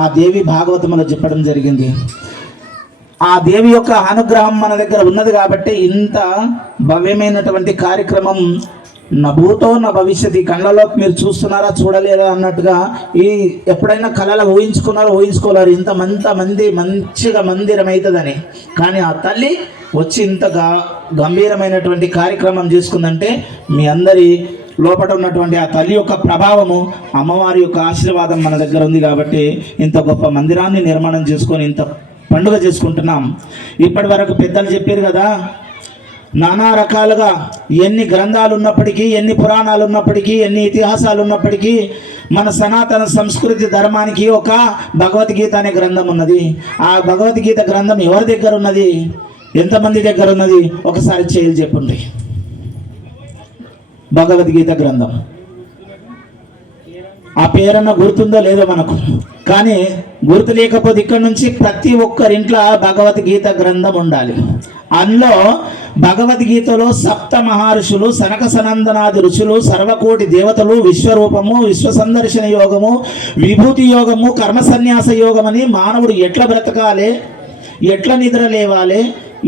ఆ దేవి భాగవతంలో చెప్పడం జరిగింది. ఆ దేవి యొక్క అనుగ్రహం మన దగ్గర ఉన్నది కాబట్టి ఇంత భవ్యమైనటువంటి కార్యక్రమం నా భూతో నా భవిష్యత్తు కళ్ళలోకి మీరు చూస్తున్నారా చూడలేదా అన్నట్టుగా ఈ ఎప్పుడైనా కళలు ఊహించుకున్నారో ఊహించుకోలేరు మంది మంచిగా మందిరం అవుతుందని. కానీ ఆ తల్లి వచ్చి ఇంత గంభీరమైనటువంటి కార్యక్రమం చేసుకుందంటే మీ అందరి లోపల ఉన్నటువంటి ఆ తల్లి యొక్క ప్రభావము, అమ్మవారి యొక్క ఆశీర్వాదం మన దగ్గర ఉంది కాబట్టి ఇంత గొప్ప మందిరాన్ని నిర్మాణం చేసుకొని ఇంత పండుగ చేసుకుంటున్నాం. ఇప్పటి వరకు పెద్దలు చెప్పారు కదా, నానా రకాలుగా ఎన్ని గ్రంథాలు ఉన్నప్పటికీ, ఎన్ని పురాణాలు ఉన్నప్పటికీ, ఎన్ని ఇతిహాసాలు ఉన్నప్పటికీ మన సనాతన సంస్కృతి ధర్మానికి ఒక భగవద్గీత అనే గ్రంథం ఉన్నది. ఆ భగవద్గీత గ్రంథం ఎవరి దగ్గర ఉన్నది, ఎంతమంది దగ్గర ఉన్నది? ఒకసారి చేయాలి చెప్పండి. భగవద్గీత గ్రంథం ఆ పేరన్న గుర్తుందో లేదో మనకు, కానీ గుర్తు లేకపోతే ఇక్కడ నుంచి ప్రతి ఒక్కరింట్లో భగవద్గీత గ్రంథం ఉండాలి. అందులో భగవద్గీతలో సప్త మహర్షులు, సనక సనందనాది ఋషులు, సర్వకోటి దేవతలు, విశ్వరూపము, విశ్వ సందర్శన యోగము, విభూతి యోగము, కర్మ సన్యాస యోగం అని మానవుడు ఎట్లా బ్రతకాలి, ఎట్లా నిద్ర లేవాలి,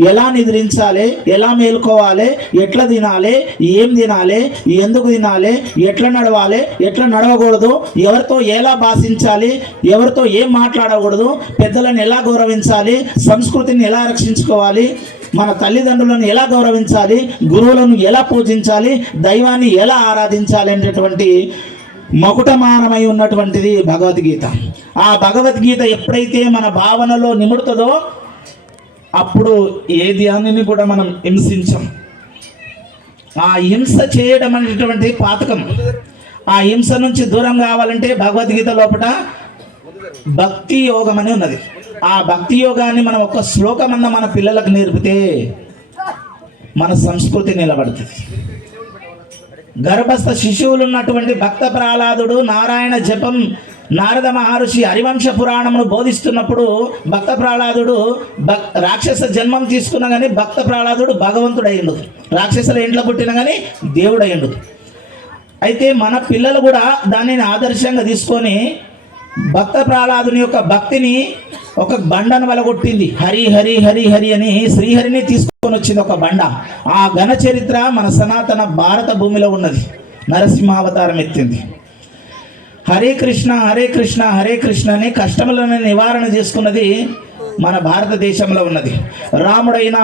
ఎలా నిద్రించాలి, ఎలా మేలుకోవాలి, ఎట్లా తినాలి, ఏం తినాలి, ఎందుకు తినాలి, ఎట్లా నడవాలి, ఎట్లా నడవకూడదు, ఎవరితో ఎలా భాషించాలి, ఎవరితో ఏం మాట్లాడకూడదు, పెద్దలను ఎలా గౌరవించాలి, సంస్కృతిని ఎలా రక్షించుకోవాలి, మన తల్లిదండ్రులను ఎలా గౌరవించాలి, గురువులను ఎలా పూజించాలి, దైవాన్ని ఎలా ఆరాధించాలి అనేటటువంటి మకుటమానమై ఉన్నటువంటిది భగవద్గీత. ఆ భగవద్గీత ఎప్పుడైతే మన భావనలో నిముడుతుందో అప్పుడు ఏ ధ్యానాన్ని కూడా మనం హింసించం. ఆ హింస చేయడం అనేటువంటి పాతకం. ఆ హింస నుంచి దూరం కావాలంటే భగవద్గీత లోపల భక్తి యోగం అని ఉన్నది. ఆ భక్తి యోగాన్ని మనం ఒక శ్లోకం అన్న మన పిల్లలకు నేర్పితే మన సంస్కృతి నిలబడుతుంది. గర్భస్థ శిశువులు ఉన్నటువంటి భక్త ప్రహ్లాదుడు నారాయణ జపం నారద మహర్షి హరివంశ పురాణమును బోధిస్తున్నప్పుడు భక్త ప్రహ్లాదుడు రాక్షస జన్మం తీసుకున్నా కానీ భక్త ప్రహ్లాదుడు భగవంతుడు అయ్యిండు. రాక్షసుల ఇంట్లో పుట్టినా కానీ దేవుడు అయ్యిండు. అయితే మన పిల్లలు కూడా దానిని ఆదర్శంగా తీసుకొని భక్త ప్రహ్లాదుని యొక్క భక్తిని ఒక బండను వలగొట్టింది. హరి హరి హరి హరి అని శ్రీహరిని తీసుకొని వచ్చింది ఒక బండ. ఆ ఘన చరిత్ర మన సనాతన భారత భూమిలో ఉన్నది. నరసింహావతారం ఎత్తింది. హరే కృష్ణ హరే కృష్ణ హరే కృష్ణ అని కష్టములను నివారణ చేసుకున్నది మన భారతదేశంలో ఉన్నది. రాముడైనా